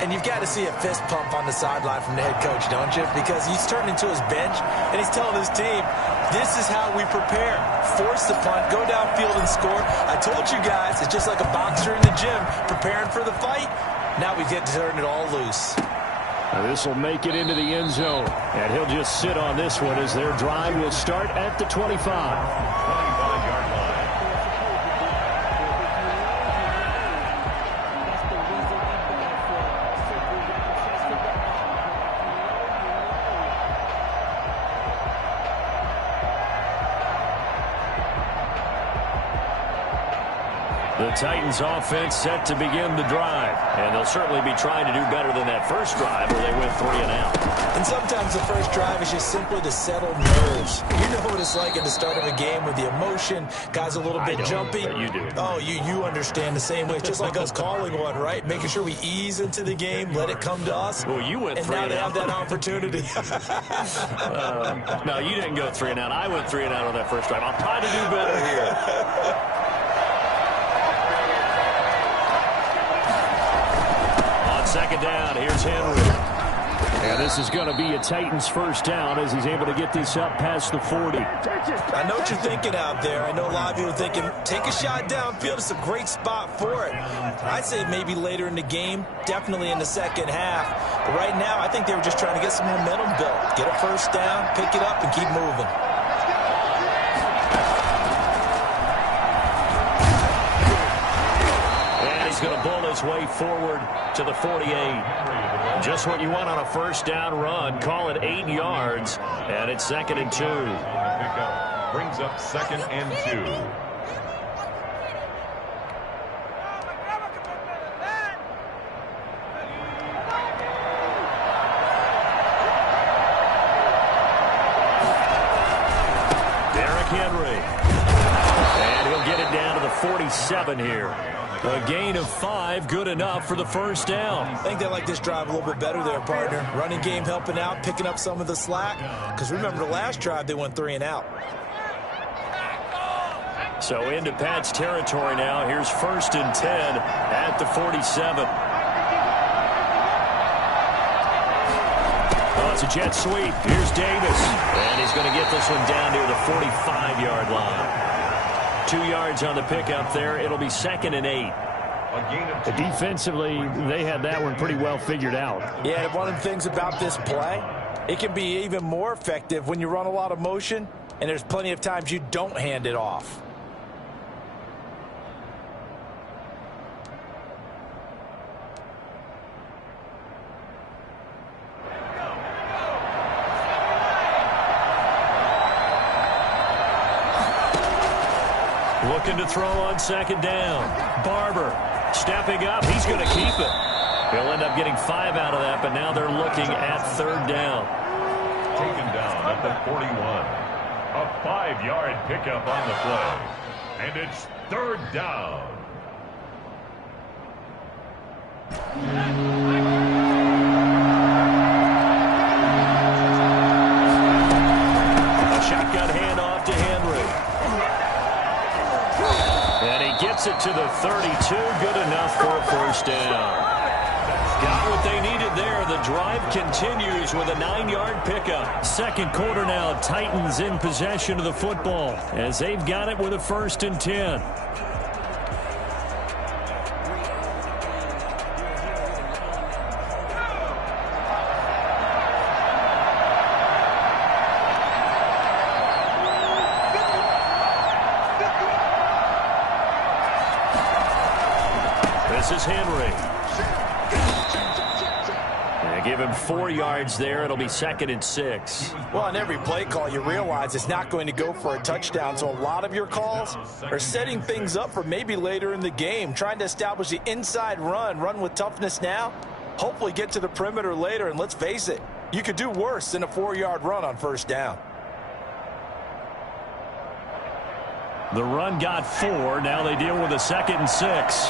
And you've got to see a fist pump on the sideline from the head coach, don't you? Because he's turned into his bench, and he's telling his team, this is how we prepare. Force the punt, go downfield and score. I told you guys, it's just like a boxer in the gym preparing for the fight. Now we get to turn it all loose. This will make it into the end zone, and he'll just sit on this one as their drive will start at the 25. 25-yard line. The Titans offense set to begin the drive, and they'll certainly be trying to do better than that first drive where they went 3 and out. And sometimes the first drive is just simply to settle nerves. You know what it's like at the start of a game with the emotion, guys a little bit jumpy. But you do. Oh, you understand the same way. It's just like us calling one, right? Making sure we ease into the game, let it come to us. Well, you went 3 and out. And now they have that opportunity. No, you didn't go 3 and out. I went 3 and out on that first drive. I'll try to do better here. Second down, here's Henry. And this is going to be a Titans first down as he's able to get this up past the 40. I know what you're thinking out there. I know a lot of you are thinking, take a shot downfield. It's a great spot for it. I'd say maybe later in the game, definitely in the second half. But right now, I think they were just trying to get some momentum built. Get a first down, pick it up, and keep moving. He's going to bull his way forward to the 48. Just what you want on a first down run. Call it 8 yards, and it's 2nd and 2. Pickup brings up 2nd and 2. Derrick Henry. And he'll get it down to the 47 here. A gain of 5, good enough for the first down. I think they like this drive a little bit better there, partner. Running game helping out, picking up some of the slack. Because remember the last drive, they went 3 and out. So into Pat's territory now. Here's 1st and 10 at the 47. Oh, it's a jet sweep. Here's Davis. And he's going to get this one down near the 45-yard line. 2 yards on the pickup there. It'll be 2nd and 8. Defensively, they had that one pretty well figured out. Yeah, one of the things about this play, it can be even more effective when you run a lot of motion, and there's plenty of times you don't hand it off. Looking to throw on 2nd down. Barber stepping up. He's going to keep it. He'll end up getting 5 out of that, but now they're looking at 3rd down. Taken down at the 41. A 5-yard pickup on the play. And it's 3rd down. A shotgun handoff to Henry. And he gets it to the 32. Good enough for a first down. Got what they needed there. The drive continues with a 9-yard pickup. Second quarter now. Titans in possession of the football as they've got it with a 1st and 10. This is Henry. They give him 4 yards there. It'll be 2nd and 6. Well, on every play call, you realize it's not going to go for a touchdown. So a lot of your calls are setting things up for maybe later in the game, trying to establish the inside run with toughness now, hopefully get to the perimeter later. And let's face it, you could do worse than a 4-yard run on first down. The run got 4. Now they deal with a 2nd and 6.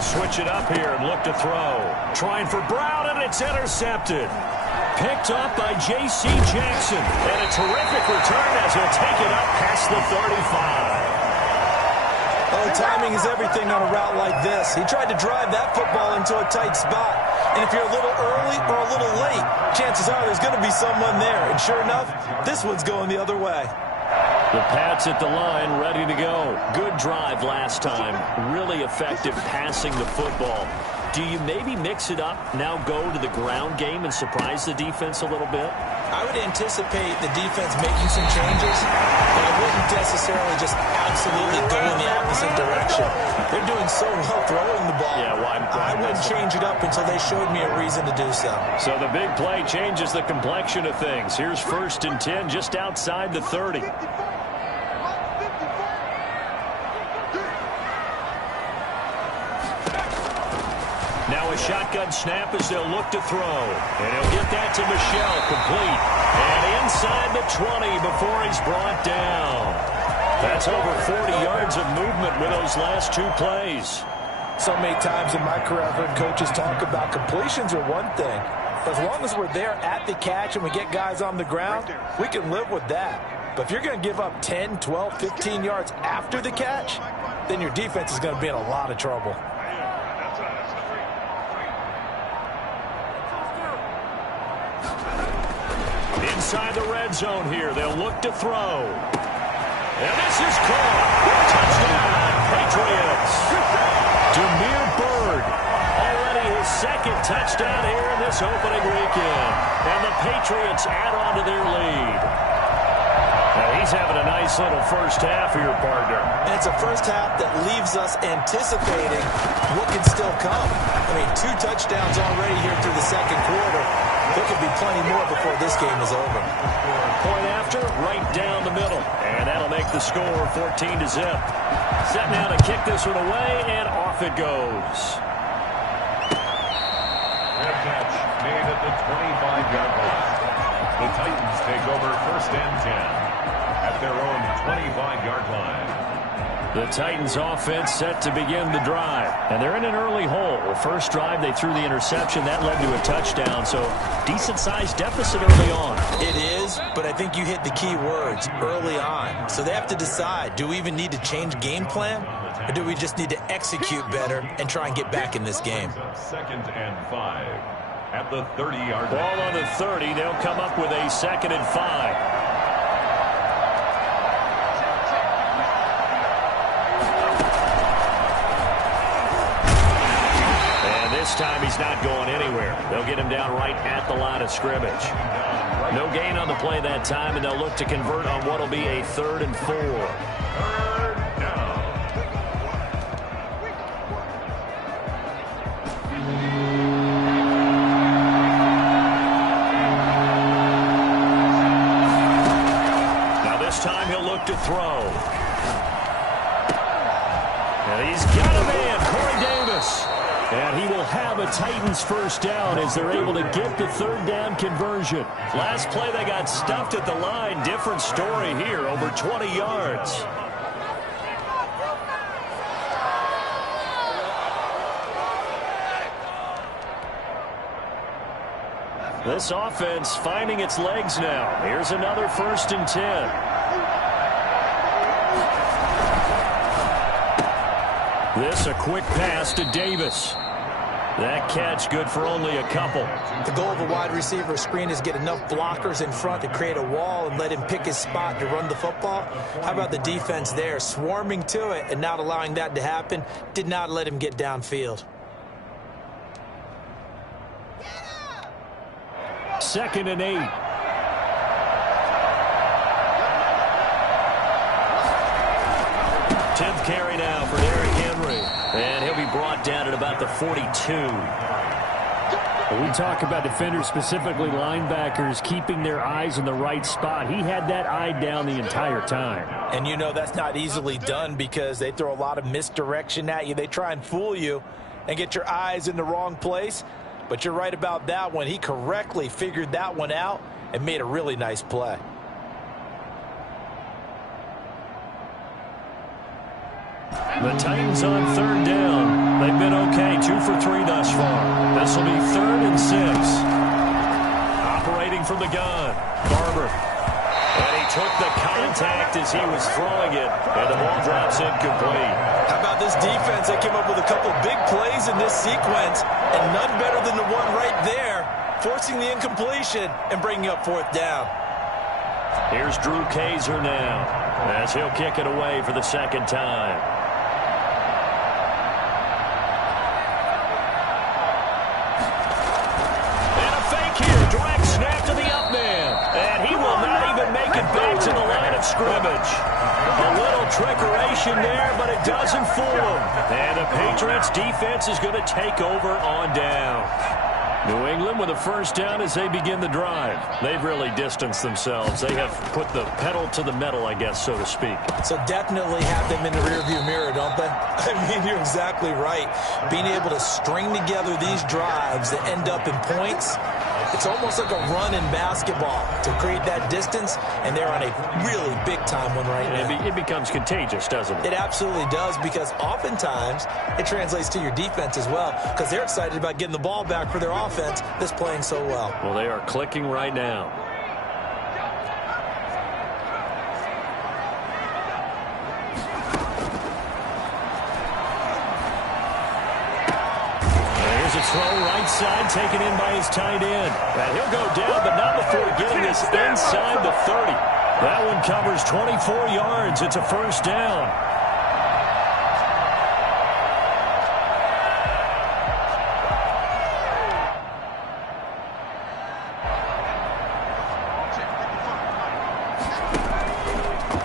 Switch it up here and look to throw. Trying for Brown, and it's intercepted. picked off by J.C. Jackson. And a terrific return as he'll take it up past the 35. Well, timing is everything on a route like this. He tried to drive that football into a tight spot. And if you're a little early or a little late, chances are there's going to be someone there. And sure enough, this one's going the other way. The Pats at the line, ready to go. Good drive last time. Really effective passing the football. Do you maybe mix it up, now go to the ground game and surprise the defense a little bit? I would anticipate the defense making some changes, but I wouldn't necessarily just absolutely go in the opposite direction. They're doing so well throwing the ball. Yeah, I wouldn't change it up until they showed me a reason to do so. So the big play changes the complexion of things. Here's 1st and 10 just outside the 30. Now a shotgun snap as they'll look to throw. And he'll get that to Michel, complete. And inside the 20 before he's brought down. That's over 40 yards of movement with those last 2 plays. So many times in my career I've heard coaches talk about completions are one thing. As long as we're there at the catch and we get guys on the ground, we can live with that. But if you're going to give up 10, 12, 15 yards after the catch, then your defense is going to be in a lot of trouble. Inside the red zone here, they'll look to throw. And this is caught. Touchdown, Patriots. Damiere Byrd, already his 2nd touchdown here in this opening weekend. And the Patriots add on to their lead. Now he's having a nice little first half here, partner. And it's a first half that leaves us anticipating what can still come. I mean, 2 touchdowns already here through the 2nd quarter. There could be plenty more before this game is over. Point after, right down the middle. And that'll make the score 14-0. Set now to kick this one away, and off it goes. Fair catch made at the 25-yard line. The Titans take over 1st and 10 at their own 25-yard line. The Titans offense set to begin the drive. And they're in an early hole. The first drive, they threw the interception. That led to a touchdown. So decent-sized deficit early on. It is, but I think you hit the key words, early on. So they have to decide, do we even need to change game plan? Or do we just need to execute better and try and get back in this game? 2nd and 5 at the 30-yard line. Ball on the 30. They'll come up with a 2nd and 5. This time he's not going anywhere. They'll get him down right at the line of scrimmage. No gain on the play that time, and they'll look to convert on what will be a 3rd and 4. 3rd down. Now this time he'll look to throw. And he's got a man, Corey Davis. And he will have a Titans first down as they're able to get the 3rd down conversion. Last play, they got stuffed at the line. Different story here, over 20 yards. This offense finding its legs now. Here's another 1st and 10. This a quick pass to Davis. That catch good for only a couple. The goal of a wide receiver screen is get enough blockers in front to create a wall and let him pick his spot to run the football. How about the defense there, swarming to it and not allowing that to happen? Did not let him get downfield. 2nd and 8. Tenth carry now for Derrick Henry. And he'll be brought down at about the 42. We talk about defenders, specifically linebackers, keeping their eyes in the right spot. He had that eye down the entire time. And you know that's not easily done because they throw a lot of misdirection at you. They try and fool you and get your eyes in the wrong place. But you're right about that one. He correctly figured that one out and made a really nice play. The Titans on 3rd down. They've been okay, 2 for 3 thus far. This will be 3rd and 6. looking from the gun. Barber. And he took the contact as he was throwing it, and the ball drops incomplete. How about this defense? They came up with a couple big plays in this sequence, and none better than the one right there, forcing the incompletion and bringing up 4th down. Here's Drew Kaiser now, as he'll kick it away for the 2nd time. And a fake here, direct snap to the up man, and he will not even make it back to the line of scrimmage. A little trickeration there, but it doesn't fool him. And the Patriots defense is going to take over on down. New England with a 1st down as they begin the drive. They've really distanced themselves. They have put the pedal to the metal, I guess, so to speak. So definitely have them in the rearview mirror, don't they? I mean, you're exactly right. Being able to string together these drives that end up in points, it's almost like a run in basketball to create that distance, and they're on a really big-time one right now. It becomes contagious, doesn't it? It absolutely does, because oftentimes it translates to your defense as well, because they're excited about getting the ball back for their offense that's playing so well. Well, they are clicking right now. Throw right side taken in by his tight end. And he'll go down, but not before getting this inside the 30. That one covers 24 yards. It's a 1st down.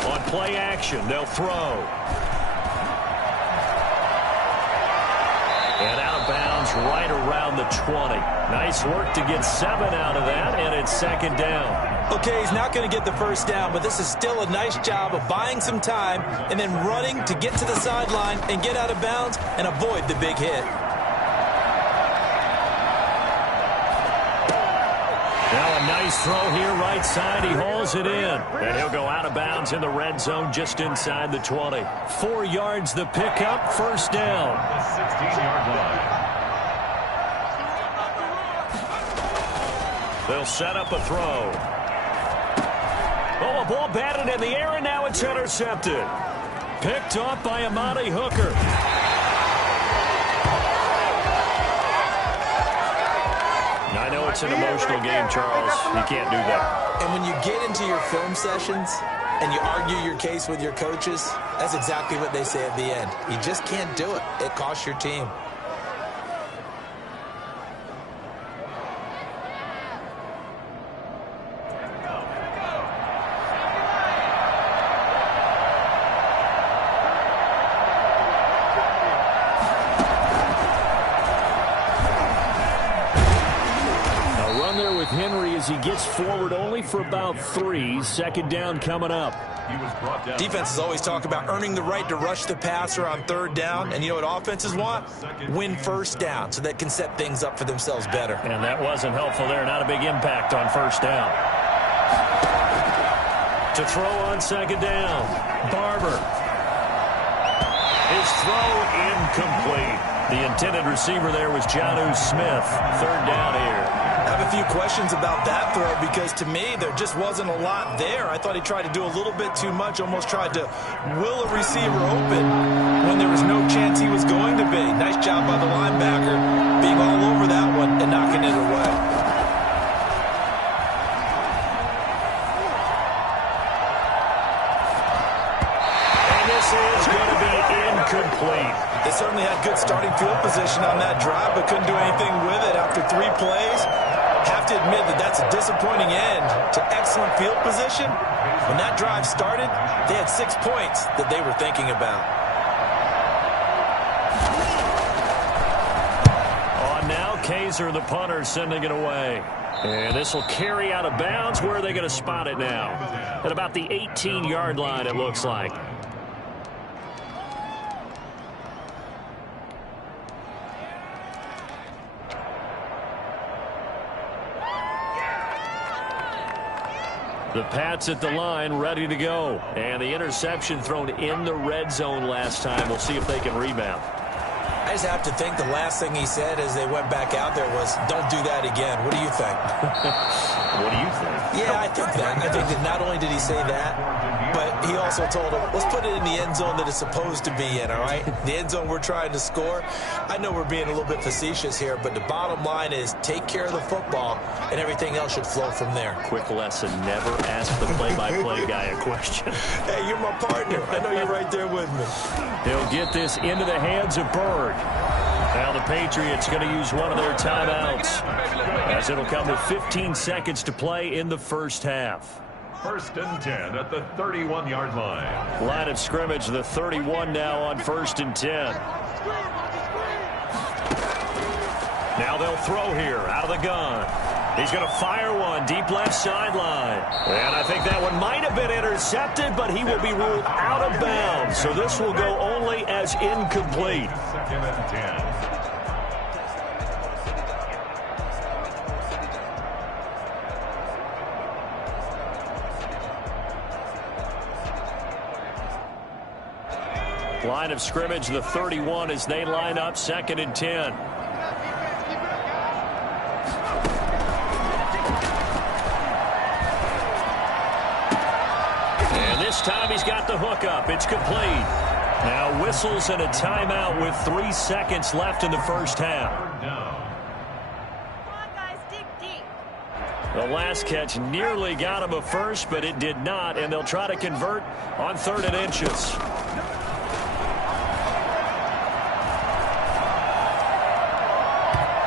On play action, they'll throw. And out of bounds right around the 20. Nice work to get 7 out of that, and it's 2nd down. Okay, he's not going to get the 1st down, but this is still a nice job of buying some time and then running to get to the sideline and get out of bounds and avoid the big hit. Now a nice throw here right side. He hauls it in. And he'll go out of bounds in the red zone just inside the 20. 4 yards the pickup, 1st down. The 16-yard line. They'll set up a throw. Oh, a ball batted in the air, and now it's intercepted. Picked off by Amani Hooker. I know it's an emotional game, Charles. You can't do that. And when you get into your film sessions and you argue your case with your coaches, that's exactly what they say at the end. You just can't do it. It costs your team. Henry as he gets forward only for about 3. 2nd down coming up. Defenses always talk about earning the right to rush the passer on 3rd down. And you know what offenses want? Win 1st down so they can set things up for themselves better. And that wasn't helpful there. Not a big impact on 1st down. To throw on 2nd down. Barber. His throw incomplete. The intended receiver there was Jonnu Smith. 3rd down here. I have a few questions about that throw because to me there just wasn't a lot there. I thought he tried to do a little bit too much, almost tried to will a receiver open when there was no chance he was going to be. Nice job by the linebacker being all over that one and knocking it away. And this is going to be incomplete. They certainly had good starting field position on that drive, but couldn't do anything with it after 3 plays. Have to admit that that's a disappointing end to excellent field position. When that drive started, they had 6 points that they were thinking about. On now, Kaiser, the punter, sending it away. And this will carry out of bounds. Where are they going to spot it now? At about the 18-yard line, it looks like. The Pats at the line, ready to go. And the interception thrown in the red zone last time. We'll see if they can rebound. I just have to think the last thing he said as they went back out there was, don't do that again. What do you think? What do you think? Yeah, I think that. I think that not only did he say that, but he also told him, let's put it in the end zone that it's supposed to be in, all right? The end zone we're trying to score. I know we're being a little bit facetious here, but the bottom line is take care of the football, and everything else should flow from there. Quick lesson, never ask the play-by-play guy a question. Hey, you're my partner. I know you're right there with me. They'll get this into the hands of Bird. Now the Patriots going to use one of their timeouts, as it'll come with 15 seconds to play in the first half. 1st and 10 at the 31-yard line. Line of scrimmage, the 31 now on 1st and 10. Now they'll throw here out of the gun. He's going to fire one deep left sideline. And I think that one might have been intercepted, but he will be ruled out of bounds. So this will go only as incomplete. 2nd and 10. Line of scrimmage, the 31, as they line up 2nd and 10. And this time he's got the hook up. It's complete. Now whistles and a timeout with 3 seconds left in the first half. The last catch nearly got him a first, but it did not, and they'll try to convert on 3rd and inches.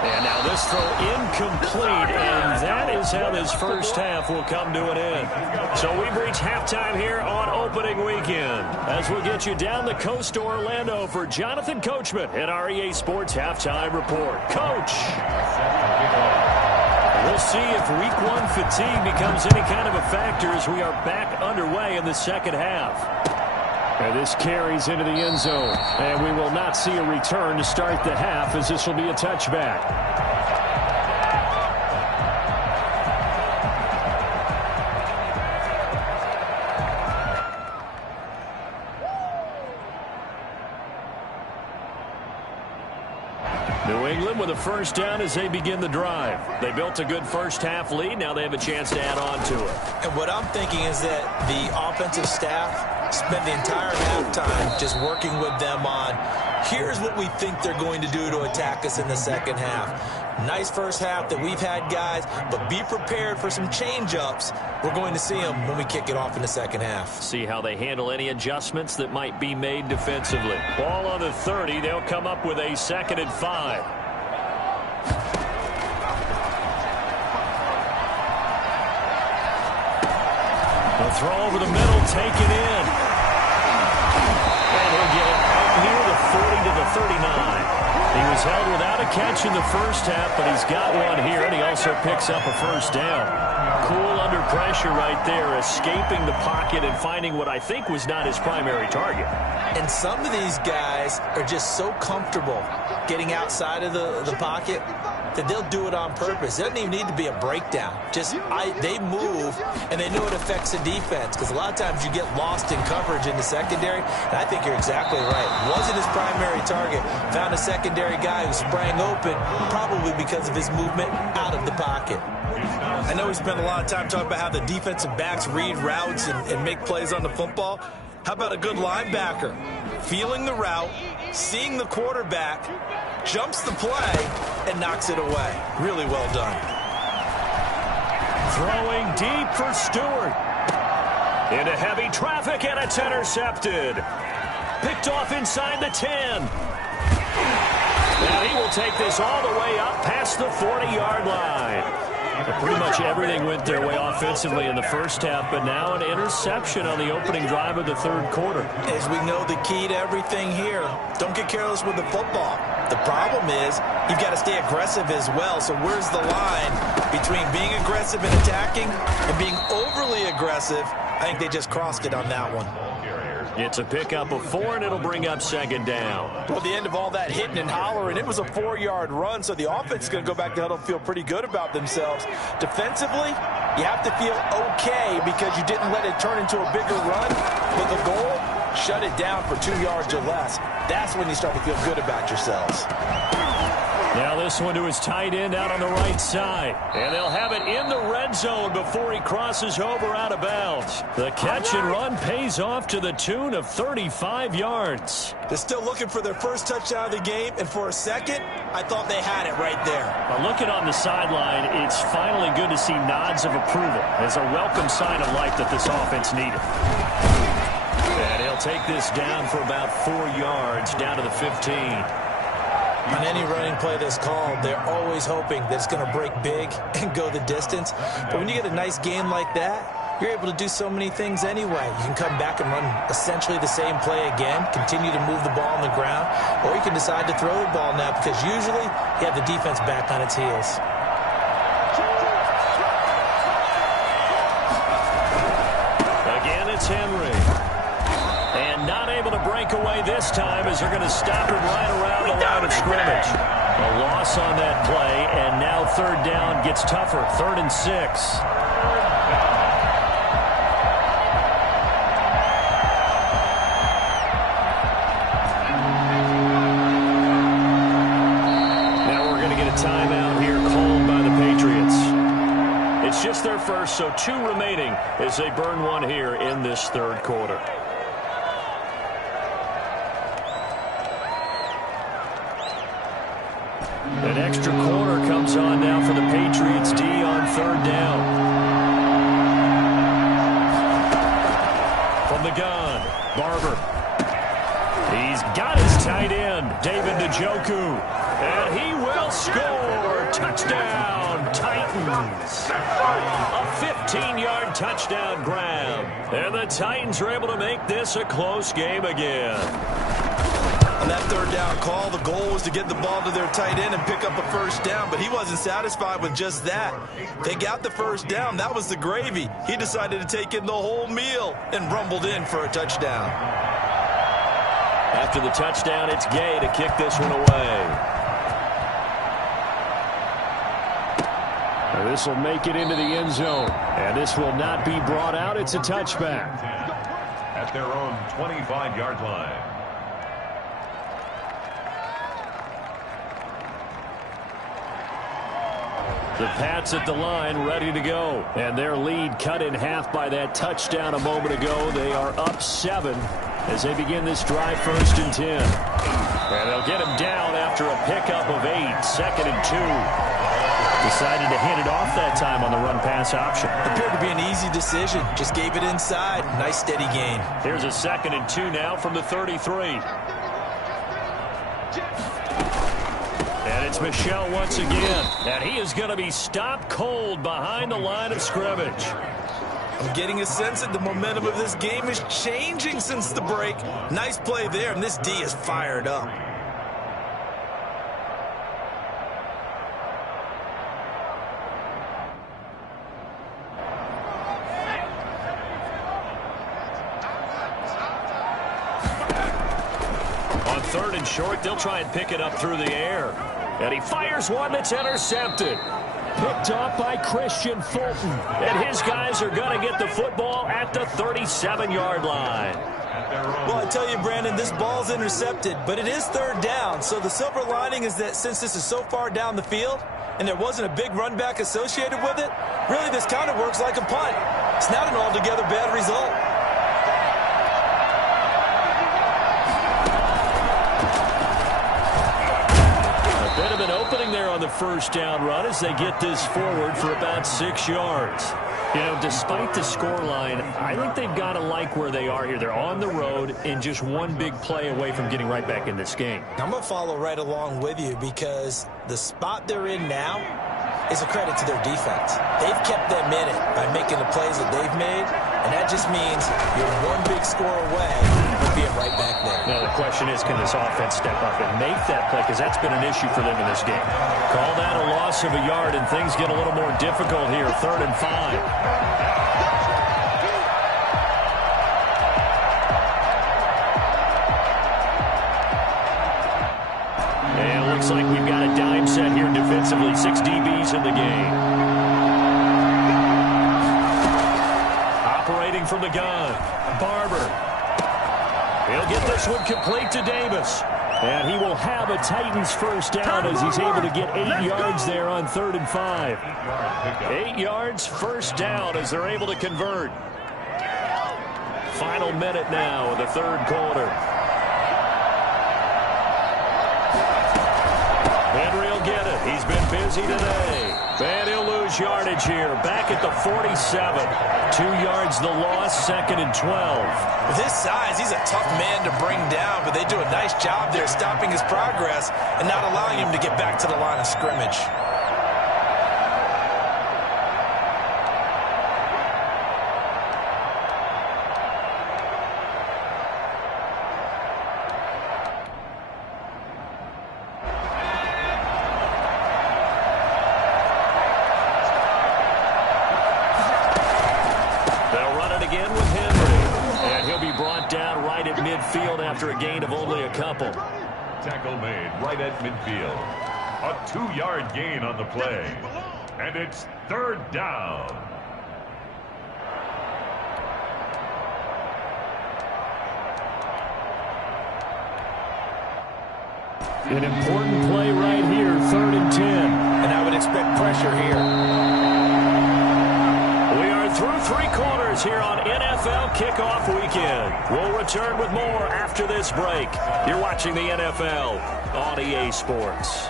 And now this throw incomplete, and that is how this first half will come to an end. So we've reached halftime here on opening weekend, as we'll get you down the coast to Orlando for Jonathan Coachman at our EA Sports Halftime Report. Coach! We'll see if Week 1 fatigue becomes any kind of a factor as we are back underway in the second half. And this carries into the end zone. And we will not see a return to start the half, as this will be a touchback. New England with a first down as they begin the drive. They built a good first half lead. Now they have a chance to add on to it. And what I'm thinking is that the offensive staff spend the entire halftime just working with them on, here's what we think they're going to do to attack us in the second half. Nice first half that we've had, guys, but be prepared for some change-ups. We're going to see them when we kick it off in the second half. See how they handle any adjustments that might be made defensively. Ball on the 30. They'll come up with a 2nd and 5. The throw over the middle, taken in. And he'll get it out near the 40 to the 39. He was held without a catch in the first half, but he's got one here, and he also picks up a first down. Cool under pressure right there, escaping the pocket and finding what I think was not his primary target. And some of these guys are just so comfortable getting outside of the pocket that they'll do it on purpose. It doesn't even need to be a breakdown. They move, and they know it affects the defense, because a lot of times you get lost in coverage in the secondary, and I think you're exactly right. Wasn't his primary target. Found a secondary guy who sprang open, probably because of his movement out of the pocket. I know we spent a lot of time talking about how the defensive backs read routes and make plays on the football. How about a good linebacker? Feeling the route, seeing the quarterback, jumps the play, and knocks it away. Really well done. Throwing deep for Stewart. Into heavy traffic, and it's intercepted. Picked off inside the 10. Now he will take this all the way up past the 40-yard line. Pretty much everything went their way offensively in the first half, but now an interception on the opening drive of the third quarter. As we know, the key to everything here, don't get careless with the football. The problem is you've got to stay aggressive as well. So where's the line between being aggressive and attacking and being overly aggressive? I think they just crossed it on that one. It's a pickup of 4, and it'll bring up 2nd down. Well, the end of all that hitting and hollering, it was a 4-yard run, so the offense is going to go back to huddle and feel pretty good about themselves. Defensively, you have to feel okay because you didn't let it turn into a bigger run, but the goal, shut it down for 2 yards or less, that's when you start to feel good about yourselves. Now this one to his tight end out on the right side. And they'll have it in the red zone before he crosses over out of bounds. The catch and run pays off to the tune of 35 yards. They're still looking for their first touchdown of the game, and for a second, I thought they had it right there. Now looking on the sideline, it's finally good to see nods of approval as a welcome sign of life that this offense needed. And he'll take this down for about 4 yards, down to the 15. On any running play that's called, they're always hoping that it's going to break big and go the distance. But when you get a nice game like that, you're able to do so many things anyway. You can come back and run essentially the same play again, continue to move the ball on the ground, or you can decide to throw the ball now because usually you have the defense back on its heels. Again, it's Henry. And not able to break away this time as they're going to stop him right around the line of scrimmage. A loss on that play, and now third down gets tougher. 3rd and 6. Now we're going to get a timeout here called by the Patriots. It's just their first, so 2 remaining as they burn one here in this third quarter. An extra corner comes on now for the Patriots D on 3rd down. From the gun, Barber. He's got his tight end, David Njoku. And he will score. Touchdown, Titans. A 15-yard touchdown grab. And the Titans are able to make this a close game again. On that third down call, the goal was to get the ball to their tight end and pick up a first down, but he wasn't satisfied with just that. They got the first down. That was the gravy. He decided to take in the whole meal and rumbled in for a touchdown. After the touchdown, it's Gay to kick this one away. Now this will make it into the end zone, and this will not be brought out. It's a touchback. At their own 25-yard line. The Pats at the line, ready to go. And their lead cut in half by that touchdown a moment ago. They are up 7 as they begin this drive, 1st and 10. And they'll get him down after a pickup of 8, 2nd and 2. Decided to hand it off that time on the run-pass option. Appeared to be an easy decision. Just gave it inside. Nice, steady gain. Here's a 2nd and 2 now from the 33. And it's Michel once again. And he is going to be stopped cold behind the line of scrimmage. I'm getting a sense that the momentum of this game is changing since the break. Nice play there, and this D is fired up. On 3rd and short, they'll try and pick it up through the air. And he fires one that's intercepted. Picked off by Christian Fulton. And his guys are going to get the football at the 37-yard line. Well, I tell you, Brandon, this ball's intercepted, but it is 3rd down. So the silver lining is that since this is so far down the field and there wasn't a big run back associated with it, really this kind of works like a punt. It's not an altogether bad result. Bit of an opening there on the first down run as they get this forward for about 6 yards. You know, despite the scoreline, I think they've got to like where they are here. They're on the road and just one big play away from getting right back in this game. I'm going to follow right along with you because the spot they're in now is a credit to their defense. They've kept them in it by making the plays that they've made, and that just means you're one big score away from being right back there. Now the question is, can this offense step up and make that play? Because that's been an issue for them in this game. Call that a loss of a yard, and things get a little more difficult here. 3rd and 5. And it looks like we've got a dime set here defensively. 6 DBs in the game. Operating from the gun, Barber. He'll get this one complete to Davis. And he will have a Titans first down as he's able to get 8 yards there on 3rd and 5. 8 yards, first down as they're able to convert. Final minute now of the 3rd quarter. Henry will get it. He's been busy today. And he'll lose yardage here. Back at the 47. 2 yards the loss, 2nd and 12. With his size, he's a tough man to bring down, but they do a nice job there stopping his progress and not allowing him to get back to the line of scrimmage. After a gain of only a couple. Tackle made right at midfield. A 2-yard gain on the play. And it's 3rd down. An important play right here, 3rd and 10. And I would expect pressure here. Through 3 quarters here on NFL Kickoff Weekend. We'll return with more after this break. You're watching the NFL on EA Sports.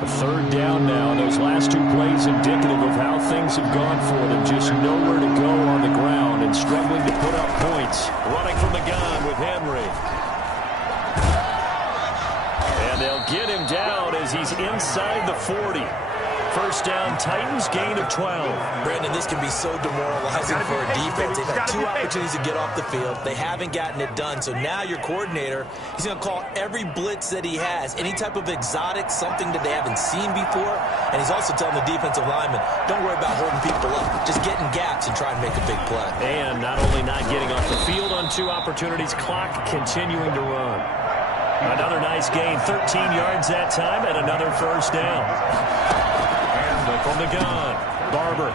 A 3rd down now. Those last 2 plays indicative of how things have gone for them. Just nowhere to go on the ground and struggling to put up points. Running from the gun with Henry. And they'll get him down as he's inside the 40. First down, Titans, gain of 12. Brandon, this can be so demoralizing for a defense. They've had 2 opportunities to get off the field. They haven't gotten it done. So now your coordinator, he's going to call every blitz that he has, any type of exotic, something that they haven't seen before. And he's also telling the defensive lineman, don't worry about holding people up. Just get in gaps and try and make a big play. And not only not getting off the field on 2 opportunities, clock continuing to run. Another nice gain, 13 yards that time, and another first down. From the gun, Barber.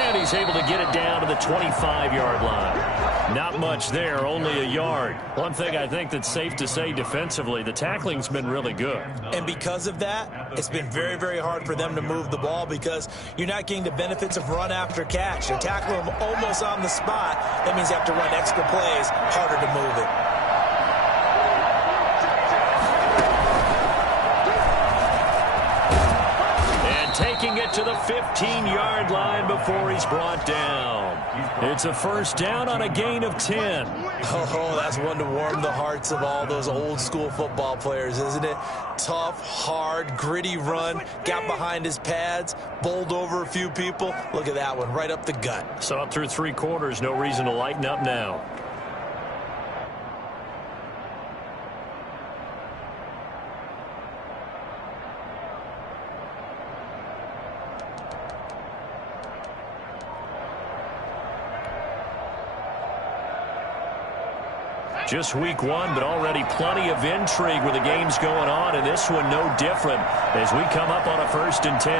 And he's able to get it down to the 25-yard line. Not much there, only a yard. One thing I think that's safe to say defensively, the tackling's been really good. And because of that, it's been very, very hard for them to move the ball because you're not getting the benefits of run after catch. They tackle them almost on the spot. That means you have to run extra plays, harder to move it. Taking it to the 15-yard line before he's brought down. It's a first down on a gain of 10. Oh, that's one to warm the hearts of all those old-school football players, isn't it? Tough, hard, gritty run, got behind his pads, bowled over a few people. Look at that one, right up the gut. Saw it through 3 quarters, no reason to lighten up now. Just week 1, but already plenty of intrigue with the games going on, and this one no different as we come up on a 1st and 10.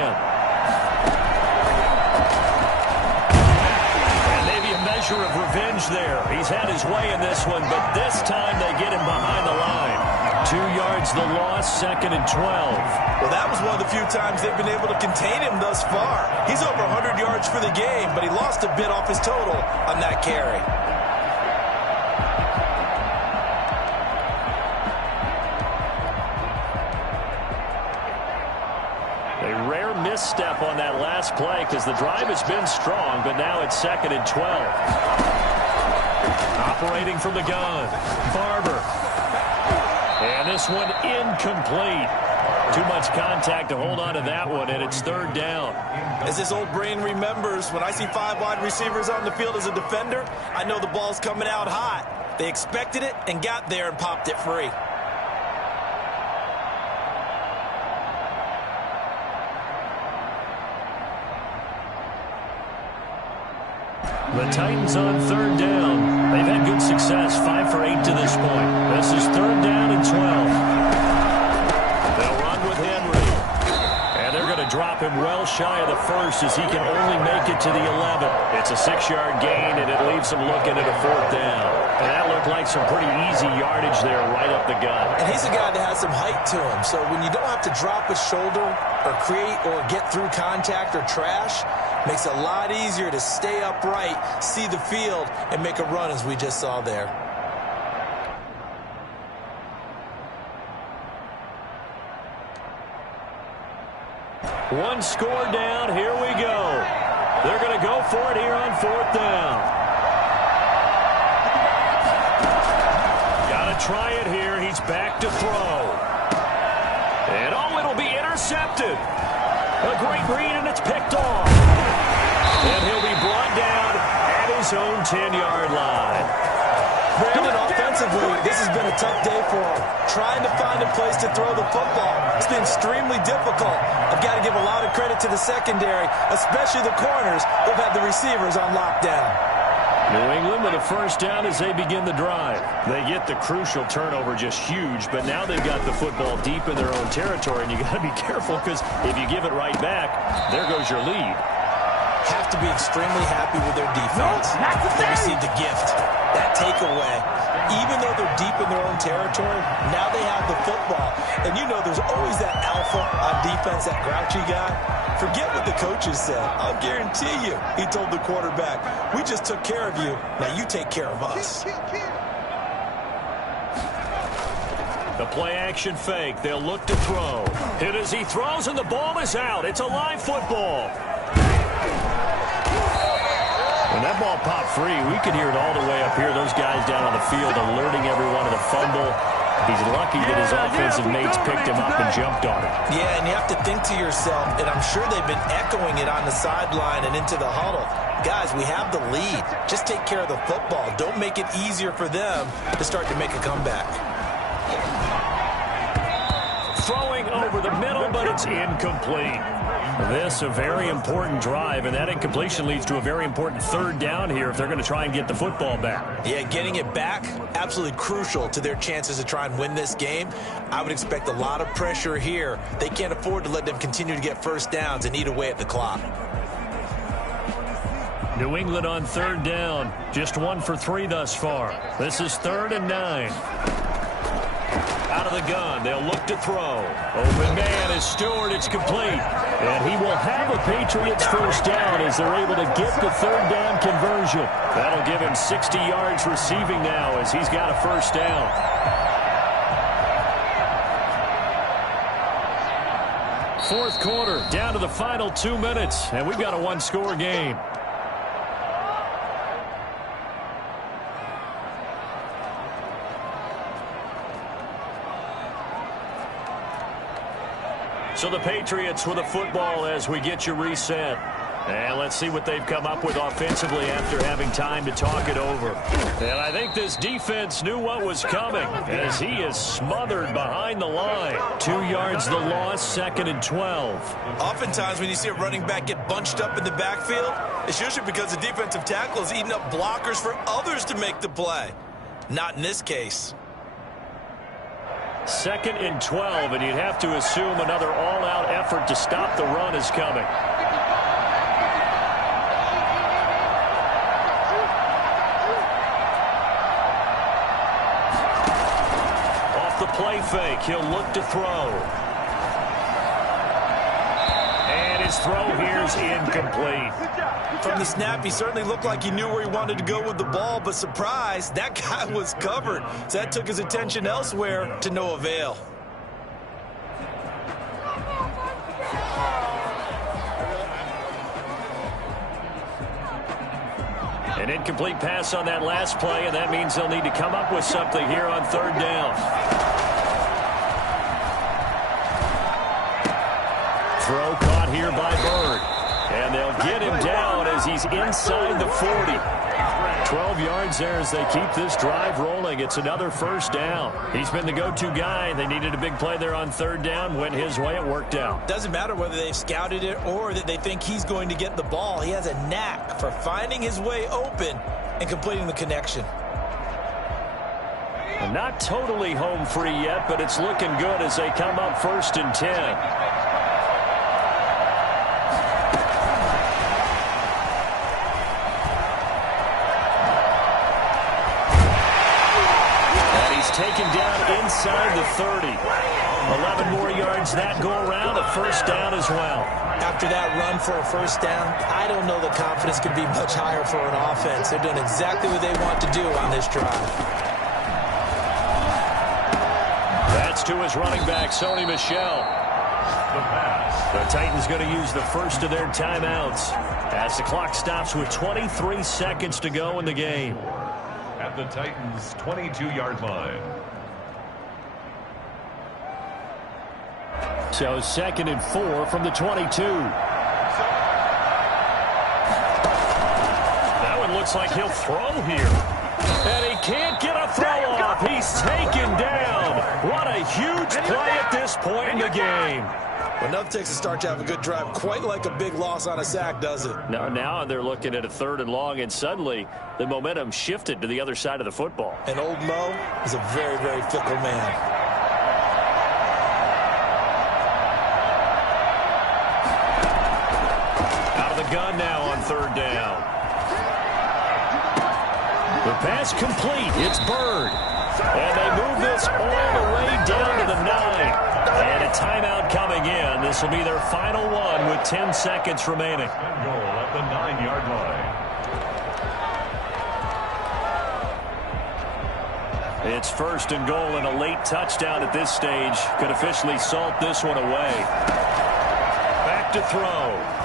And maybe a measure of revenge there. He's had his way in this one, but this time they get him behind the line. 2 yards the loss, 2nd and 12. Well, that was one of the few times they've been able to contain him thus far. He's over 100 yards for the game, but he lost a bit off his total on that carry. Misstep on that last play because the drive has been strong, but now it's 2nd and 12. Operating from the gun, Barber. And this one incomplete. Too much contact to hold on to that one, and it's 3rd down. As this old brain remembers, when I see 5 wide receivers on the field as a defender, I know the ball's coming out hot. They expected it and got there and popped it free. The Titans on 3rd down. They've had good success, 5 for 8 to this point. him well shy of the first as he can only make it to the 11. It's a 6-yard gain, and it leaves him looking at a 4th down. And that looked like some pretty easy yardage there right up the gut. And he's a guy that has some height to him, so when you don't have to drop his shoulder or create or get through contact or trash, makes it a lot easier to stay upright, see the field, and make a run as we just saw there. One score down. Here we go. They're going to go for it here on 4th down. Got to try it here. He's back to throw. And, oh, it'll be intercepted. A great read, and it's picked off. And he'll be brought down at his own 10-yard line. Brandon, offensively, this has been a tough day for him. Trying to find a place to throw the football. It's been extremely difficult. I've got to give a lot of credit to the secondary, especially the corners who've had the receivers on lockdown. New England with a 1st down as they begin the drive. They get the crucial turnover just huge, but now they've got the football deep in their own territory, and you got to be careful because if you give it right back, there goes your lead. Have to be extremely happy with their defense. They received a gift. That takeaway, even though they're deep in their own territory, now they have the football. And you know there's always that alpha on defense, that grouchy guy. Forget what the coaches said. I'll guarantee you, he told the quarterback, we just took care of you. Now you take care of us. The play-action fake. They'll look to throw. Hit as he throws, and the ball is out. It's a live football. When that ball popped free, we could hear it all the way up here. Those guys down on the field alerting everyone of the fumble. He's lucky that his offensive mates picked him up and jumped on him. Yeah, and you have to think to yourself, and I'm sure they've been echoing it on the sideline and into the huddle. Guys, we have the lead. Just take care of the football. Don't make it easier for them to start to make a comeback. Throwing over the middle, but it's incomplete. This a very important drive, and that incompletion leads to a very important 3rd down here if they're going to try and get the football back. Yeah, getting it back, absolutely crucial to their chances to try and win this game. I would expect a lot of pressure here. They can't afford to let them continue to get 1st downs and eat away at the clock. New England on 3rd down. Just 1 for 3 thus far. This is 3rd and 9. Out of the gun, they'll look to throw. Open man is Stewart. It's complete. And he will have a Patriots 1st down as they're able to get the 3rd down conversion. That'll give him 60 yards receiving now as he's got a 1st down. Fourth quarter, down to the final 2 minutes, and we've got a 1-score game. So the Patriots with a football as we get you reset. And let's see what they've come up with offensively after having time to talk it over. And I think this defense knew what was coming as he is smothered behind the line. 2 yards the loss, 2nd and 12. Oftentimes when you see a running back get bunched up in the backfield, it's usually because the defensive tackle is eating up blockers for others to make the play. Not in this case. 2nd and 12, and you'd have to assume another all-out effort to stop the run is coming. Off the play fake, he'll look to throw. And his throw here's incomplete. From the snap, he certainly looked like he knew where he wanted to go with the ball, but surprise, that guy was covered. So that took his attention elsewhere to no avail. An incomplete pass on that last play, and that means they'll need to come up with something here on 3rd down. Throw caught here by Bird. And they'll get him down as he's inside the 40. 12 yards there as they keep this drive rolling. It's another 1st down. He's been the go-to guy. They needed a big play there on 3rd down. Went his way. It worked out. Doesn't matter whether they've scouted it or that they think he's going to get the ball. He has a knack for finding his way open and completing the connection. Not totally home free yet, but it's looking good as they come up 1st and 10. taken down inside the 30. 11 more yards that go around, a first down as well. After that run for a first down, I don't know the confidence could be much higher for an offense. They're doing exactly what they want to do on this drive. That's to his running back, Sony Michel. The Titans going to use the first of their timeouts as the clock stops with 23 seconds to go in the game. At the Titans' 22-yard line. So 2nd and 4 from the 22. That one looks like he'll throw here. And he can't get a throw off. He's taken down. What a huge play at this point in the game. Enough takes to start to have a good drive, quite like a big loss on a sack, does it? Now they're looking at a 3rd and long, and suddenly the momentum shifted to the other side of the football. And old Mo is a very, very fickle man. Gun now on 3rd down. The pass complete. It's Byrd. And they move this all the way down to the 9. And a timeout coming in. This will be their final one with 10 seconds remaining. And goal at the 9-yard line. It's 1st and goal, and a late touchdown at this stage could officially salt this one away. Back to throw.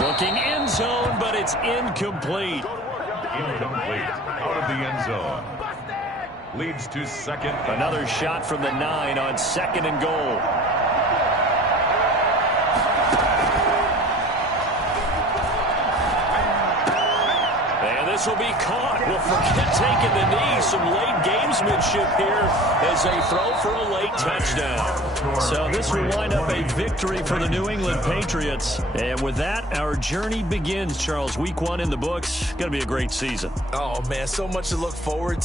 Looking end zone, but it's incomplete. Incomplete. Out of the end zone. Leads to 2nd. Another shot from the 9 on 2nd and goal. And this will be caught. Well, forget taking the knee. Some late gamesmanship here as they throw for a late touchdown. So this will wind up a victory for the New England Patriots. And with that, our journey begins, Charles. Week 1 in the books. Going to be a great season. Oh, man, so much to look forward to.